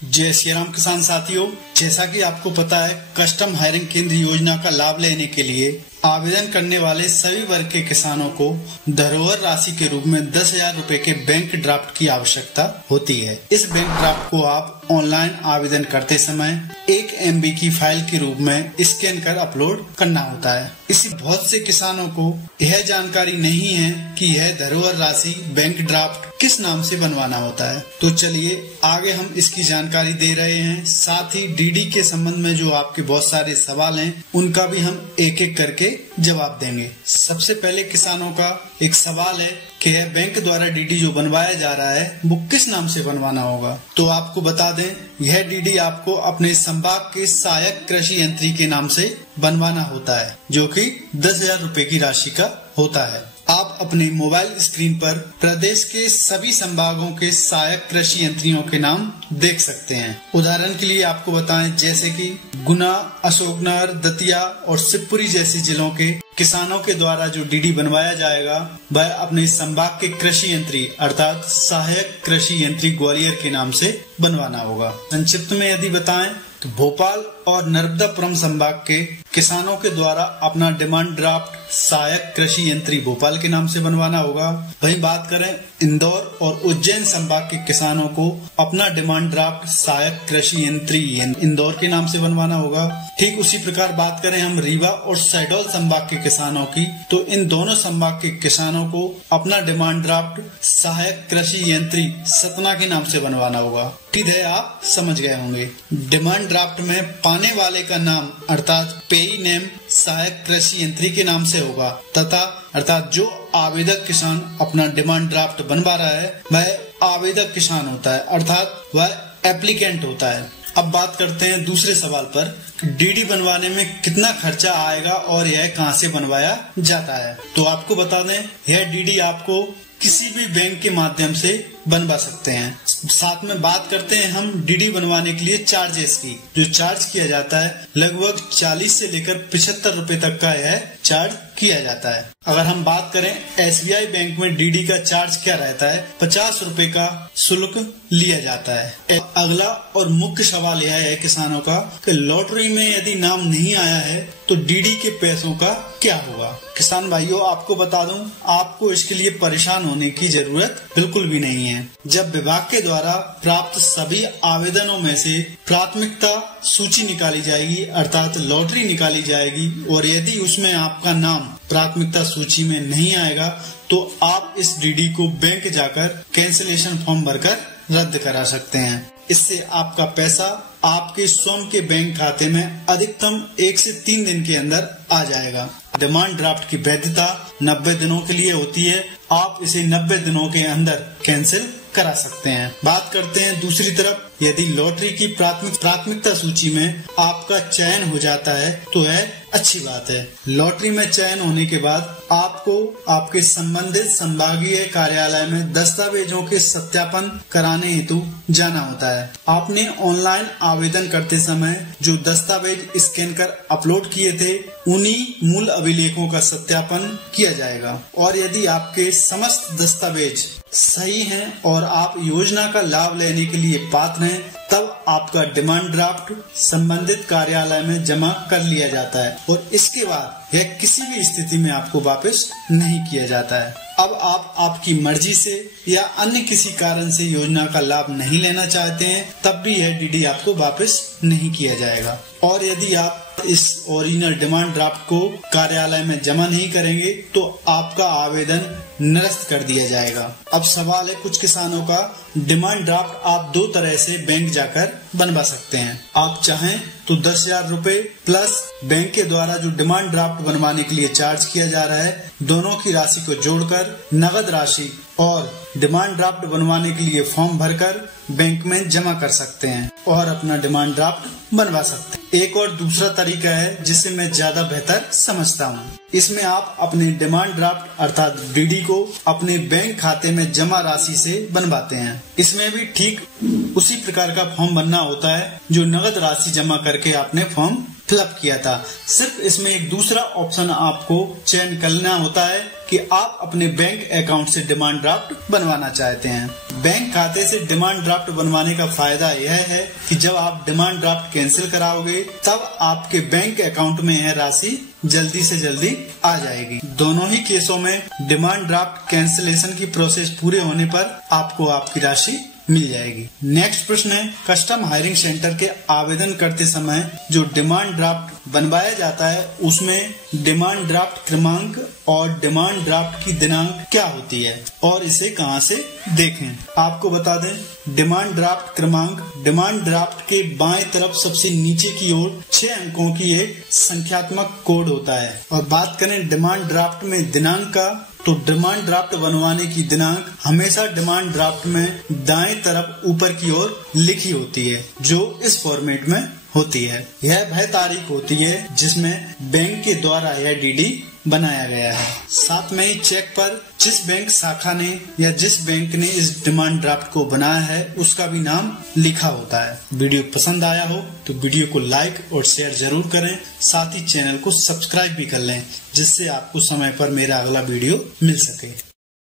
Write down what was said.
जय श्री राम किसान साथियों, जैसा कि आपको पता है कस्टम हायरिंग केंद्र योजना का लाभ लेने के लिए आवेदन करने वाले सभी वर्ग के किसानों को धरोहर राशि के रूप में 10,000 रूपए के बैंक ड्राफ्ट की आवश्यकता होती है। इस बैंक ड्राफ्ट को आप ऑनलाइन आवेदन करते समय 1 MB की फाइल के रूप में स्कैन कर अपलोड करना होता है। इसी बहुत से किसानों को यह जानकारी नहीं है कि यह धरोहर राशि बैंक ड्राफ्ट किस नाम से बनवाना होता है। तो चलिए आगे हम इसकी जानकारी दे रहे हैं। साथ ही डीडी के संबंध में जो आपके बहुत सारे सवाल हैं उनका भी हम एक एक करके जवाब देंगे। सबसे पहले किसानों का एक सवाल है कि यह बैंक द्वारा डीडी जो बनवाया जा रहा है वो किस नाम से बनवाना होगा। तो आपको बता दें, यह डीडी आपको अपने संभाग के सहायक कृषि यंत्री के नाम से बनवाना होता है, जो कि 10,000 रूपए की राशि का होता है। आप अपने मोबाइल स्क्रीन पर प्रदेश के सभी संभागों के सहायक कृषि यंत्रियों के नाम देख सकते हैं। उदाहरण के लिए आपको बताएं, जैसे कि गुना, अशोकनगर, दतिया और शिवपुरी जैसे जिलों के किसानों के द्वारा जो डीडी बनवाया जाएगा वह अपने संभाग के कृषि यंत्री अर्थात सहायक कृषि यंत्री ग्वालियर के नाम से बनवाना होगा। संक्षिप्त में यदि बताएं तो भोपाल और नर्मदापुरम संभाग के किसानों के द्वारा अपना डिमांड ड्राफ्ट सहायक कृषि यंत्री भोपाल के नाम से बनवाना होगा। वहीं बात करें इंदौर और उज्जैन संभाग के किसानों को अपना डिमांड ड्राफ्ट सहायक कृषि यंत्री इंदौर के नाम से बनवाना होगा। ठीक उसी प्रकार बात करें हम रीवा और शहडोल संभाग के किसानों की, तो इन दोनों संभाग के किसानों को अपना डिमांड ड्राफ्ट सहायक कृषि यंत्री सतना के नाम से बनवाना होगा। ठीक है, आप समझ गए होंगे। डिमांड ड्राफ्ट में पाने वाले का नाम अर्थात पेई नेम सहायक कृषि यंत्री के नाम से होगा तथा अर्थात जो आवेदक किसान अपना डिमांड ड्राफ्ट बनवा रहा है वह आवेदक किसान होता है अर्थात वह एप्लीकेंट होता है। अब बात करते हैं दूसरे सवाल पर, डीडी बनवाने में कितना खर्चा आएगा और यह कहां से बनवाया जाता है। तो आपको बता दें, यह डीडी आपको किसी भी बैंक के माध्यम से बनवा सकते हैं। साथ में बात करते हैं हम डीडी बनवाने के लिए चार्जेस की। जो चार्ज किया जाता है लगभग 40 से लेकर 75 रूपए तक का यह चार्ज किया जाता है। अगर हम बात करें SBI बैंक में डीडी का चार्ज क्या रहता है, 50 रूपए का शुल्क लिया जाता है। अगला और मुख्य सवाल यह है किसानों का कि लॉटरी में यदि नाम नहीं आया है तो डीडी के पैसों का क्या होगा। किसान भाइयों, आपको बता दूं, आपको इसके लिए परेशान होने की जरूरत बिल्कुल भी नहीं है। जब विभाग के द्वारा प्राप्त सभी आवेदनों में से प्राथमिकता सूची निकाली जाएगी अर्थात लॉटरी निकाली जाएगी और यदि उसमें आपका नाम प्राथमिकता सूची में नहीं आएगा तो आप इस डीडी को बैंक जाकर कैंसिलेशन फॉर्म भरकर रद्द करा सकते हैं। इससे आपका पैसा आपके स्वयं के बैंक खाते में अधिकतम 1 से 3 दिन के अंदर आ जाएगा। डिमांड ड्राफ्ट की वैधता 90 दिनों के लिए होती है। आप इसे 90 दिनों के अंदर कैंसिल करा सकते हैं। बात करते हैं दूसरी तरफ, यदि लॉटरी की प्राथमिकता सूची में आपका चयन हो जाता है तो यह अच्छी बात है। लॉटरी में चयन होने के बाद आपको आपके संबंधित संभागीय कार्यालय में दस्तावेजों के सत्यापन कराने हेतु जाना होता है। आपने ऑनलाइन आवेदन करते समय जो दस्तावेज स्कैन कर अपलोड किए थे उन्हीं मूल अभिलेखों का सत्यापन किया जाएगा और यदि आपके समस्त दस्तावेज सही हैं और आप योजना का लाभ लेने के लिए पात्र हैं तब आपका डिमांड ड्राफ्ट संबंधित कार्यालय में जमा कर लिया जाता है और इसके बाद यह किसी भी स्थिति में आपको वापस नहीं किया जाता है। अब आप आपकी मर्जी से या अन्य किसी कारण से योजना का लाभ नहीं लेना चाहते हैं तब भी यह डीडी आपको वापस नहीं किया जाएगा और यदि आप इस ओरिजिनल डिमांड ड्राफ्ट को कार्यालय में जमा नहीं करेंगे तो आपका आवेदन निरस्त कर दिया जाएगा। अब सवाल है कुछ किसानों का, डिमांड ड्राफ्ट आप 2 तरह से बैंक जाकर बनवा सकते हैं। आप चाहें तो 10,000 रूपए प्लस बैंक के द्वारा जो डिमांड ड्राफ्ट बनवाने के लिए चार्ज किया जा रहा है दोनों की राशि को जोड़कर नगद राशि और डिमांड ड्राफ्ट बनवाने के लिए फॉर्म भरकर बैंक में जमा कर सकते हैं और अपना डिमांड ड्राफ्ट बनवा सकते हैं। एक और दूसरा तरीका है जिसे मैं ज्यादा बेहतर समझता हूँ। इसमें आप अपने डिमांड ड्राफ्ट अर्थात डीडी को अपने बैंक खाते में जमा राशि से बनवाते हैं। इसमें भी ठीक उसी प्रकार का फॉर्म भरना होता है जो नगद राशि जमा करके आपने फॉर्म फिलअप किया था। सिर्फ इसमें एक दूसरा ऑप्शन आपको चयन करना होता है कि आप अपने बैंक अकाउंट से डिमांड ड्राफ्ट बनवाना चाहते हैं। बैंक खाते से डिमांड ड्राफ्ट बनवाने का फायदा यह है कि जब आप डिमांड ड्राफ्ट कैंसिल कराओगे तब आपके बैंक अकाउंट में यह राशि जल्दी से जल्दी आ जाएगी। दोनों ही केसों में डिमांड ड्राफ्ट कैंसिलेशन की प्रोसेस पूरे होने पर आपको आपकी राशि मिल जाएगी। नेक्स्ट प्रश्न है, कस्टम हायरिंग सेंटर के आवेदन करते समय जो डिमांड ड्राफ्ट बनवाया जाता है उसमें डिमांड ड्राफ्ट क्रमांक और डिमांड ड्राफ्ट की दिनांक क्या होती है और इसे कहां से देखें। आपको बता दें, डिमांड ड्राफ्ट क्रमांक डिमांड ड्राफ्ट के बाएं तरफ सबसे नीचे की ओर 6 अंकों की एक संख्यात्मक कोड होता है। और बात करें डिमांड ड्राफ्ट में दिनांक का, तो डिमांड ड्राफ्ट बनवाने की दिनांक हमेशा डिमांड ड्राफ्ट में दाएं तरफ ऊपर की ओर लिखी होती है, जो इस फॉर्मेट में होती है। यह वह तारीख होती है जिसमें बैंक के द्वारा यह डीडी बनाया गया है। साथ में ही चेक पर जिस बैंक शाखा ने या जिस बैंक ने इस डिमांड ड्राफ्ट को बनाया है उसका भी नाम लिखा होता है। वीडियो पसंद आया हो तो वीडियो को लाइक और शेयर जरूर करें, साथ ही चैनल को सब्सक्राइब भी कर लें जिससे आपको समय पर मेरा अगला वीडियो मिल सके।